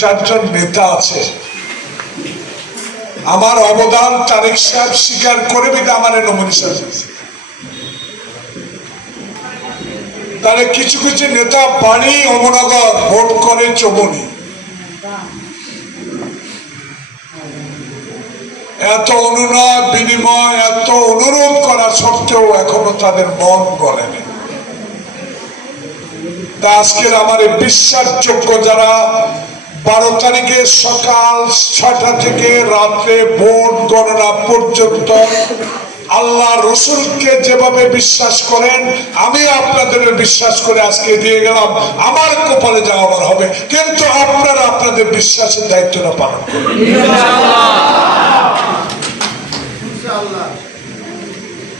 চারজন নেতা আছে, আমার অবদান তারেক সাহেব স্বীকার করে বিধে আমার নমিনেশন হয়েছে। তাহলে কিছু কিছু নেতা বাড়ি অমনগর, ভোট করে চমনি। এত অনুনয় বিনিময়, এত অনুরোধ করা সত্ত্বেও এখনো তাদের মন গলেনি। তা আজকের আমার বিশ্বাসযোগ্য যারা 12 তারিখে সকাল 6টা থেকে রাত্রে ভোট গণনা পর্যন্ত আল্লাহ রসুলকে যেভাবে বিশ্বাস করেন, আমি আপনাদের বিশ্বাস করে আজকে দিয়ে গেলাম। আমার কপালে যাওয়ার হবে, কিন্তু আপনারা আপনাদের বিশ্বাসের দায়িত্বটা পালন করবেন।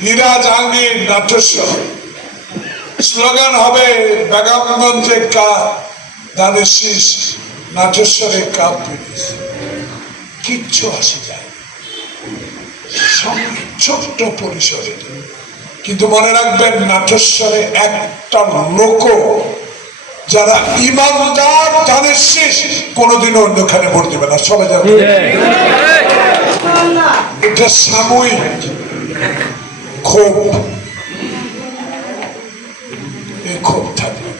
হীরা জাহাঙ্গীর নাট্যস্বর স্লোগান হবে বেগমগঞ্জে ধানের শীষ, নাট্যস্বরে কাপ পিরিস। কিচ্ছু আসে যায় ছোট্ট পরিসরে, কিন্তু মনে রাখবেন নাট্যস্বরে একটা লোক যারা ইমানদার ধানের শীষ কোনোদিনও অন্যখানে ভোট দেবে না। সবাই যাবে, এটা সাময়িক ক্ষোভ, এই ক্ষোভ থাকবে,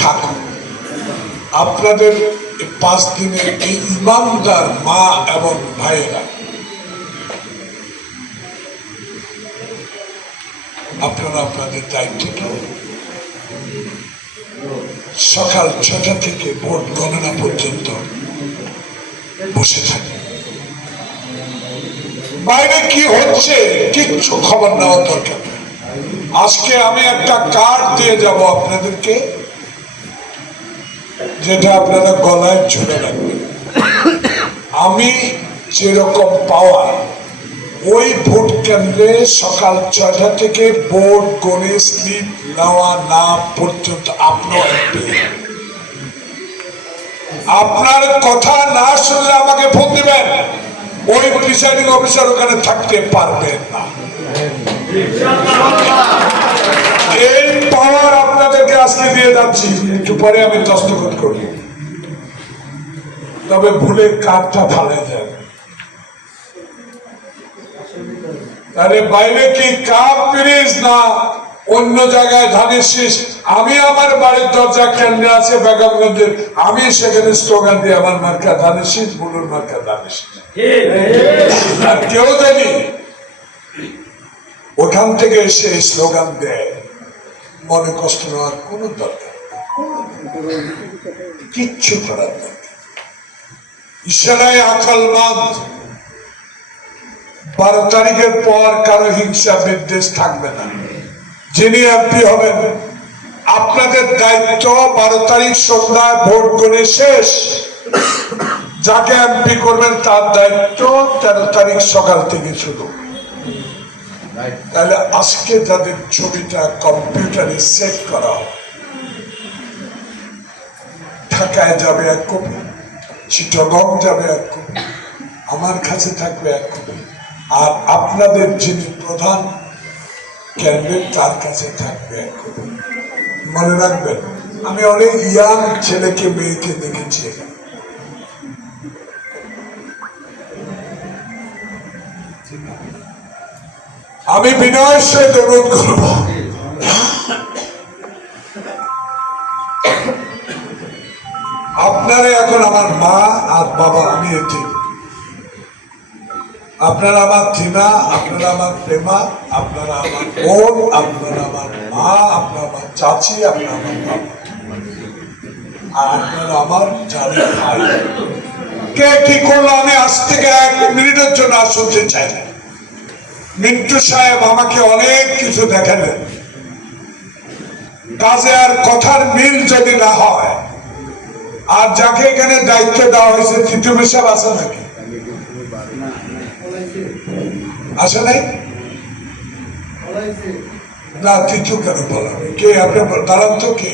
থাকুন। আপনাদের 5 দিনের এই ইমানদার মা এবং ভাইয়েরা আপনারা আপনাদের দায়িত্বটা সকাল 6টা থেকে ভোট গণনা পর্যন্ত বসে থাকেন। বাইরে কি হচ্ছে কিচ্ছু খবর নেওয়ার দরকার নেই। আজকে আমি একটা কার্ড দিয়ে যাব আপনাদেরকে, যেটা আপনারা গলায় ঝুলে রাখবেন। আমি যেরকম পাওয়া ওই ভোট কেন্দ্রে সকাল 6টা থেকে ভোট গণে স্লিপ নেওয়া না পর্যন্ত আপনার কথা না শুনলে আমাকে ভোট দেবেন, ওই প্রিসাইডিং অফিসার ওখানে থাকতে পারবেন না। এই পাওয়ার আপনাদেরকে আজকে দিয়ে যাচ্ছি, একটু পরে আমি দস্তখত করব। তবে ভুলে কার্ডটা ফালাই যাবে, তাহলে বাইরে কি কাপ পিরিজ না অন্য জায়গায় ধানের শীষ। আমি আমার বাড়ির দরজা কেন্দ্রে আছে বেগমগঞ্জের, আমি সেখানে স্লোগান দিই আমার মার্কা ধানের শীষ, বুলুর মার্কা ধানের শীষ। আর কেউ জানি ওখান থেকে এসে স্লোগান দেয়, মনে কষ্ট নেওয়ার কোনো দরকার, কিচ্ছু করার দরকার। ইশারায় আকলমন্দ 12 তারিখের পর কারো হিংসা বিদ্বেষ থাকবে না। যিনি এমপি হবেন আপনাদের দায়িত্ব 12 তারিখ সন্ধ্যায় ভোট করে শেষ, যাকে এমপি করবেন তার দায়িত্ব 13 তারিখ সকাল থেকে শুরু। তাহলে আজকে যাদের ছবিটা কম্পিউটারে সেট করা হবে, ঢাকায় যাবে 1 কপি, চিটাগং যাবে 1 কপি, আমার কাছে থাকবে 1 কপি, আর আপনাদের যিনি প্রধান ক্যান্ডিডেট তার কাছে থাকবে 1 কপি। মনে রাখবেন, আমি অনেক ইয়াং ছেলেকে মেয়েকে দেখেছি এখানে। আমি বিনয়ের সহিত অনুরোধ করব, আপনারা এখন আমার মা আর বাবা, আমি এটি আপনারা আমার থিনা, আপনারা আমার প্রেমা, আপনারা আমার বোন, আপনারা আমার মা, আপনারা আমার চাচি, আপনারা আমার বাবা, আর আপনারা আমার জানি ভাই। কে কি করলো আমি আজ থেকে 1 মিনিটের জন্য আর শুনতে চাই না। মিন্টু সাহেব আমাকে অনেক কিছু দেখালেন, কাজে আর কথার মিল যদি না হয়, আর যাকে এখানে দায়িত্ব দেওয়া হয়েছে তৃতীয় সাহেব আছে নাকি? আসে নাই না? তৃতীয় কেন বলা হবে? কে আপনার দাঁড়ান তো, কে